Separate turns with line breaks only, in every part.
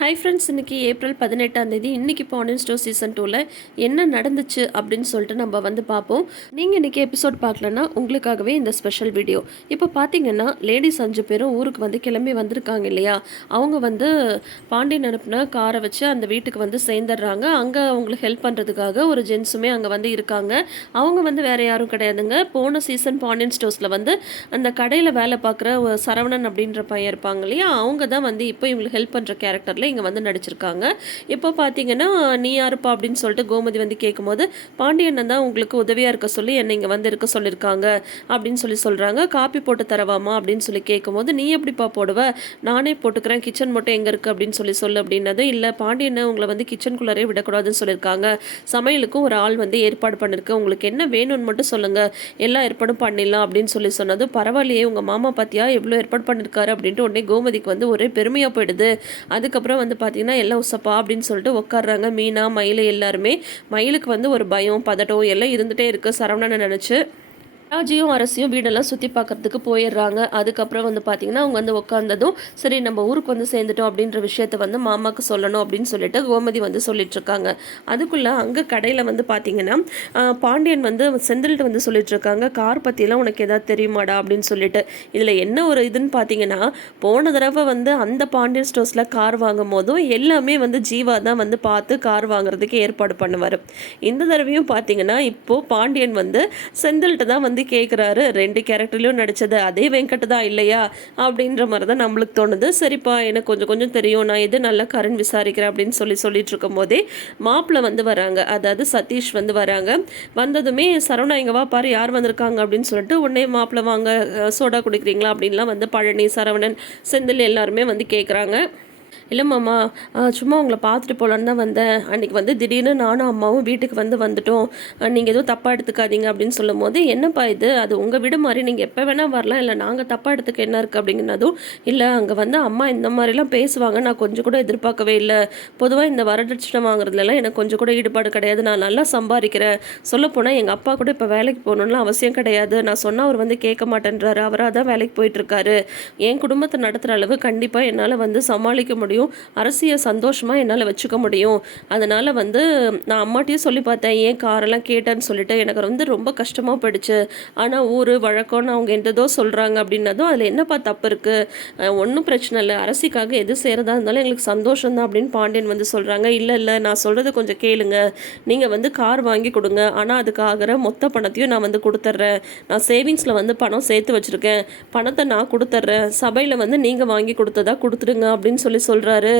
Hi friends இன்னைக்கு April பதினெட்டாம் தேதி இன்னைக்கு பாண்டியன் ஸ்டோர் சீசன் டூவில் என்ன நடந்துச்சு அப்படின்னு சொல்லிட்டு நம்ம வந்து பார்ப்போம். நீங்கள் இன்றைக்கி எபிசோட் பார்க்கலன்னா உங்களுக்காகவே இந்த ஸ்பெஷல் வீடியோ இப்போ பார்த்தீங்கன்னா லேடிஸ் அஞ்சு பேரும் ஊருக்கு வந்து கிளம்பி வந்திருக்காங்க இல்லையா? அவங்க வந்து பாண்டியன் அனுப்பின காரை வச்சு அந்த வீட்டுக்கு வந்து சேர்ந்துடுறாங்க. அங்கே அவங்களுக்கு ஹெல்ப் பண்ணுறதுக்காக ஒரு ஜென்ஸுமே அங்கே வந்து இருக்காங்க. அவங்க வந்து வேறு யாரும் கிடையாதுங்க. போன சீசன் பாண்டியன் ஸ்டோர்ஸில் வந்து அந்த கடையில் வேலை பார்க்குற சரவணன் அப்படின்ற பையன் இருப்பாங்க இல்லையா? அவங்க தான் வந்து இப்போ இவங்களுக்கு ஹெல்ப் பண்ணுற கேரக்டரில் இங்கே வந்து நடிச்சிருக்காங்க. இப்போ பார்த்தீங்கன்னா நீ யாருப்பா அப்படின்னு சொல்லிட்டு கோமதி வந்து கேட்கும்போது பாண்டியண்ணன் தான் உங்களுக்கு உதவியாக இருக்க சொல்லி என்னை இங்கே வந்து இருக்க சொல்லியிருக்காங்க அப்படின்னு சொல்லி சொல்கிறாங்க காப்பி போட்டு தரவாமா? அப்படின்னு சொல்லி கேட்கும்போது நீ எப்படிப்பா போடுவ? நானே போட்டுக்கிறேன். கிச்சன் மட்டும் எங்கே இருக்குது அப்படின்னு சொல்லி சொல்லு அப்படின்னது இல்லை பாண்டியனை உங்களை வந்து கிச்சனுக்குள்ளாரே விடக்கூடாதுன்னு சொல்லியிருக்காங்க. சமையலுக்கும் ஒரு ஆள் வந்து ஏற்பாடு பண்ணிருக்கு. உங்களுக்கு என்ன வேணும்னு மட்டும் சொல்லுங்கள் எல்லா ஏற்பாடும் பண்ணிடலாம் அப்படின்னு சொல்லி சொன்னது பரவாயில்லையே உங்கள் மாமா பார்த்தியா எவ்வளோ ஏற்பாடு பண்ணியிருக்காரு அப்படின்ட்டு உடனே கோமதிக்கு வந்து ஒரே பெருமையாக போயிடுது. அதுக்கப்புறம் வந்து பார்த்தீங்கன்னா எல்லாம் உசப்பா அப்படின்னு சொல்லிட்டு உட்காடுறாங்க மீனா மயில் எல்லாருமே. மயிலுக்கு வந்து ஒரு பயம் பதட்டம் எல்லாம் இருந்துகிட்டே இருக்குது சரவணனை நினச்சி. ராஜியும் அரசியும் வீடெல்லாம் சுற்றி பார்க்கறதுக்கு போயிடுறாங்க. அதுக்கப்புறம் வந்து பார்த்திங்கன்னா அவங்க வந்து உட்காந்ததும் சரி நம்ம ஊருக்கு வந்து சேர்ந்துட்டோம் அப்படின்ற விஷயத்த வந்து மாமாவுக்கு சொல்லணும் அப்படின்னு சொல்லிட்டு கோமதி வந்து சொல்லிட்டுருக்காங்க அதுக்குள்ளே அங்கே கடையில் வந்து பார்த்திங்கன்னா பாண்டியன் வந்து செந்தில்கிட்ட வந்து சொல்லிட்டுருக்காங்க கார் பற்றியெல்லாம் உனக்கு எதாவது தெரியுமாடா? அப்படின்னு சொல்லிட்டு. இதில் என்ன ஒரு இதுன்னு பார்த்தீங்கன்னா போன தடவை வந்து அந்த பாண்டியன் ஸ்டோர்ஸில் கார் வாங்கும் போதும் எல்லாமே வந்து ஜீவா தான் வந்து பார்த்து கார் வாங்குறதுக்கு ஏற்பாடு பண்ணுவார். இந்த தடவையும் பார்த்தீங்கன்னா இப்போது பாண்டியன் வந்து செந்தில்கிட்ட தான் வந்து கேட்குறாரு ரெண்டு கேரக்டர்லையும் நடித்தது அதே வெங்கட் தான் இல்லையா? அப்படின்ற மாதிரி தான் நம்மளுக்கு தோணுது. சரிப்பா எனக்கு கொஞ்சம் கொஞ்சம் தெரியும். நான் எது நல்ல கரண் விசாரிக்கிறேன் அப்படின்னு சொல்லி சொல்லிட்டு இருக்கும் போதே மாப்பிள்ளை வந்து வராங்க. அதாவது சதீஷ் வந்து வராங்க. வந்ததுமே சரவணா இங்கே வா பாரு யார் வந்திருக்காங்க? அப்படின்னு சொல்லிட்டு உடனே மாப்பிள்ளை வாங்க சோடா குடிக்கிறீங்களா? அப்படின்லாம் வந்து பழனி சரவணன் செந்தில் எல்லாருமே வந்து கேட்குறாங்க இல்லை மாமா சும்மா உங்களை பார்த்துட்டு போகலான்னு தான் வந்தேன். அன்றைக்கி வந்து திடீர்னு நானும் அம்மாவும் வீட்டுக்கு வந்து வந்துட்டோம். நீங்கள் எதுவும் தப்பாக எடுத்துக்காதீங்க அப்படின்னு சொல்லும் போது என்னப்பா இது? அது உங்கள் வீடு மாதிரி. நீங்கள் எப்போ வேணால் வரலாம். இல்லை நாங்கள் தப்பாக எடுத்துக்க என்ன இருக்குது அப்படிங்கிறதும் இல்லை அங்கே வந்து அம்மா இந்த மாதிரிலாம் பேசுவாங்க. நான் கொஞ்சம் கூட எதிர்பார்க்கவே இல்லை. பொதுவாக இந்த வரதட்சணை வாங்குறதுலலாம் எனக்கு கொஞ்சம் கூட ஈடுபாடு கிடையாது. நான் நல்லா சம்பாதிக்கிறேன். சொல்லப்போனால் எங்கள் அப்பா கூட இப்போ வேலைக்கு போகணுன்னு அவசியம் கிடையாது. நான் சொன்னால் அவர் வந்து கேட்க மாட்டேன்றாரு. அவராக தான் வேலைக்கு போயிட்டுருக்காரு என் குடும்பத்தை நடத்துகிற அளவு கண்டிப்பாக என்னால் வந்து சமாளிக்க முடியும். அரசியை சந்தோஷமாக என்னால் வச்சுக்க முடியும். அதனால் வந்து நான் அம்மாட்டையும் சொல்லி பார்த்தேன். ஏன் காரெல்லாம் கேட்டேன்னு சொல்லிட்டு எனக்கு வந்து ரொம்ப கஷ்டமாக போயிடுச்சு. ஆனால் ஊர் வழக்கம்னு அவங்க எந்ததோ சொல்கிறாங்க அப்படின்னதும் அதில் என்னப்பா தப்பு இருக்குது ஒன்றும் பிரச்சனை இல்லை. அரசிக்காக எது செய்கிறதா இருந்தாலும் எங்களுக்கு சந்தோஷம் தான் அப்படின்னு பாண்டியன் வந்து சொல்கிறாங்க இல்லை இல்லை நான் சொல்கிறத கொஞ்சம் கேளுங்க. நீங்கள் வந்து கார் வாங்கி கொடுங்க. ஆனால் அதுக்காகிற மொத்த பணத்தையும் நான் வந்து கொடுத்துட்றேன். நான் சேவிங்ஸில் வந்து பணம் சேர்த்து வச்சுருக்கேன். பணத்தை நான் கொடுத்துட்றேன். சபையில் வந்து நீங்கள் வாங்கி கொடுத்ததா கொடுத்துடுங்க அப்படின்னு சொல்லி சொல்கிறாரு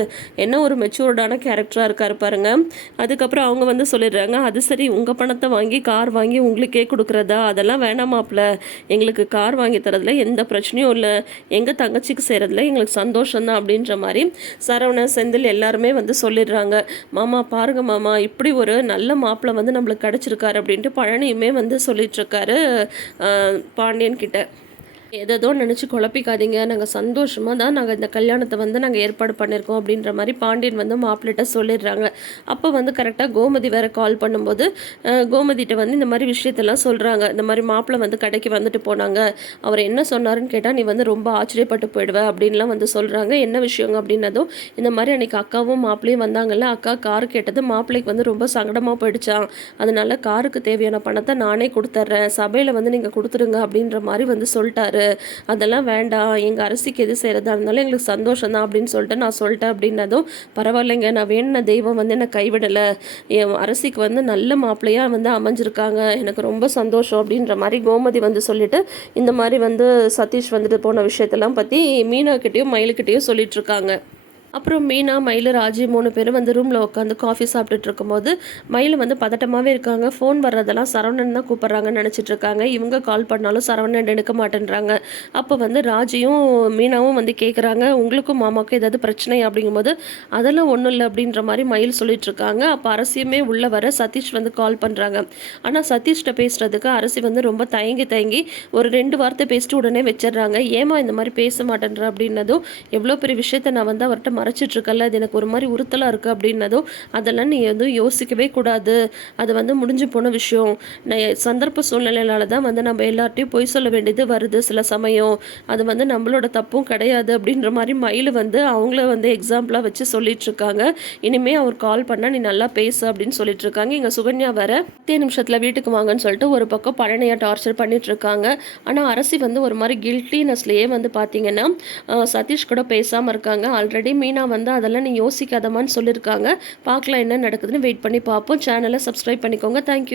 என்ன ஒரு மெச்சூர்டான கேரக்டராக இருக்கார் பாருங்க. அதுக்கப்புறம் அவங்க வந்து சொல்லிடுறாங்க அது சரி உங்கள் பணத்தை வாங்கி கார் வாங்கி உங்களுக்கே கொடுக்குறதா? அதெல்லாம் வேணாமாப்பில் எங்களுக்கு கார் வாங்கி தரதுல எந்த பிரச்சனையும் இல்லை. எங்கள் தங்கச்சிக்கு செய்கிறதுல எங்களுக்கு சந்தோஷம் தான் அப்படின்ற மாதிரி சரவணன் செந்தில் எல்லாருமே வந்து சொல்லிடுறாங்க. மாமா பாருங்க மாமா இப்படி ஒரு நல்ல மாப்பிள்ளை வந்து நம்மளுக்கு கிடச்சிருக்காரு அப்படின்ட்டு பழனியுமே வந்து சொல்லிட்டுருக்காரு பாண்டியன் கிட்ட. எதோ நினச்சி குழப்பிக்காதீங்க. நாங்கள் சந்தோஷமாக தான் நாங்கள் இந்த கல்யாணத்தை வந்து நாங்கள் ஏற்பாடு பண்ணியிருக்கோம் அப்படின்ற மாதிரி பாண்டியன் வந்து மாப்பிள்ளிட்ட சொல்லிடுறாங்க. அப்போ வந்து கரெக்டாக கோமதி வேறு கால் பண்ணும்போது கோமதிகிட்ட வந்து இந்த மாதிரி விஷயத்தெல்லாம் சொல்கிறாங்க இந்த மாதிரி மாப்பிள்ளை வந்து கடைக்கு வந்துட்டு போனாங்க. அவர் என்ன சொன்னாருன்னு கேட்டால் நீ வந்து ரொம்ப ஆச்சரியப்பட்டு போயிடுவ அப்படின்லாம் வந்து சொல்கிறாங்க என்ன விஷயங்க? அப்படின்னதும் இந்த மாதிரி அன்றைக்கி அக்காவும் மாப்பிள்ளையும் வந்தாங்கல்ல அக்கா கார் கேட்டது மாப்பிள்ளைக்கு வந்து ரொம்ப சங்கடமாக போயிடுச்சான் அதனால காருக்கு தேவையான பணத்தை நானே கொடுத்துட்றேன் சபையில் வந்து நீங்கள் கொடுத்துருங்க அப்படின்ற மாதிரி வந்து சொல்லிட்டாரு. அதெல்லாம் வேண்டாம் எங்கள் அரசிக்கு எது செய்கிறதா இருந்தாலும் எங்களுக்கு சந்தோஷம் தான் அப்படின்னு சொல்லிட்டு நான் சொல்லிட்டேன் அப்படின்னதும் பரவாயில்லைங்க நான் வேணுன தெய்வம் வந்து என்னை கைவிடலை. என் அரசிக்கு வந்து நல்ல மாப்பிள்ளையாக வந்து அமைஞ்சிருக்காங்க. எனக்கு ரொம்ப சந்தோஷம் அப்படின்ற மாதிரி கோமதி வந்து சொல்லிட்டு இந்த மாதிரி வந்து சதீஷ் வந்துட்டு போன விஷயத்தெல்லாம் பற்றி மீனாக்கிட்டேயும் மயிலுக்கிட்டேயும் சொல்லிட்டு இருக்காங்க. அப்புறம் மீனா மயில் ராஜி மூணு பேரும் வந்து ரூமில் உட்காந்து காஃபி சாப்பிட்டுட்டு இருக்கும்போது மயில் வந்து பதட்டமாகவே இருக்காங்க. ஃபோன் வர்றதெல்லாம் சரவணன் தான் கூப்பிட்றாங்கன்னு நினச்சிட்டு இருக்காங்க. இவங்க கால் பண்ணாலும் சரவணன் எடுக்க மாட்டேன்றாங்க. அப்போ வந்து ராஜியும் மீனாவும் வந்து கேட்குறாங்க உங்களுக்கும் மாமாவுக்கும் ஏதாவது பிரச்சனை அப்படிங்கும்போது அதெல்லாம் ஒன்றும் இல்லை அப்படின்ற மாதிரி மயில் சொல்லிட்டு இருக்காங்க. அப்போ அரசியுமே உள்ளே வர சதீஷ் வந்து கால் பண்ணுறாங்க ஆனால் சதீஷ்கிட்ட பேசுகிறதுக்கு அரசி வந்து ரொம்ப தயங்கி தயங்கி ஒரு ரெண்டு வார்த்தை பேசிட்டு உடனே வச்சிடுறாங்க. ஏமா இந்த மாதிரி பேச மாட்டேன்ற? அப்படின்னதும் எவ்வளோ பெரிய விஷயத்த நான் வந்து அவர்கிட்ட மறைச்சிட்டு அது எனக்கு ஒரு மாதிரி உறுத்தலாக இருக்குது அப்படின்னதும் அதெல்லாம் நீ வந்து யோசிக்கவே கூடாது. அது வந்து முடிஞ்சு போன விஷயம். நான் சந்தர்ப்ப சூழ்நிலையினால தான் வந்து நம்ம எல்லார்ட்டையும் பொய் சொல்ல வேண்டியது வருது சில சமயம். அது வந்து நம்மளோட தப்பும் கிடையாது அப்படின்ற மாதிரி மயில் வந்து அவங்கள வந்து எக்ஸாம்பிளாக வச்சு சொல்லிகிட்ருக்காங்க இனிமேல் அவர் கால் பண்ணால் நீ நல்லா பேசு அப்படின்னு சொல்லிட்டு இருக்காங்க எங்கள் சுகன்யா வர பத்தே நிமிஷத்தில் வீட்டுக்கு வாங்கன்னு சொல்லிட்டு ஒரு பக்கம் பழனியை டார்ச்சர் பண்ணிட்டு இருக்காங்க ஆனால் அரசி வந்து ஒரு மாதிரி கில்ட்டினஸ்லேயே வந்து பார்த்தீங்கன்னா சதீஷ் கூட பேசாமல் இருக்காங்க. ஆல்ரெடி மீன் வந்து அதெல்லாம் நீ யோசிக்காதமான்னு சொல்லியிருக்காங்க பார்க்கலாம் என்ன நடக்குதுன்னு வெயிட் பண்ணி பார்ப்போம். சேனலை சப்ஸ்கிரைப் பண்ணிக்கோங்க. தேங்க்யூ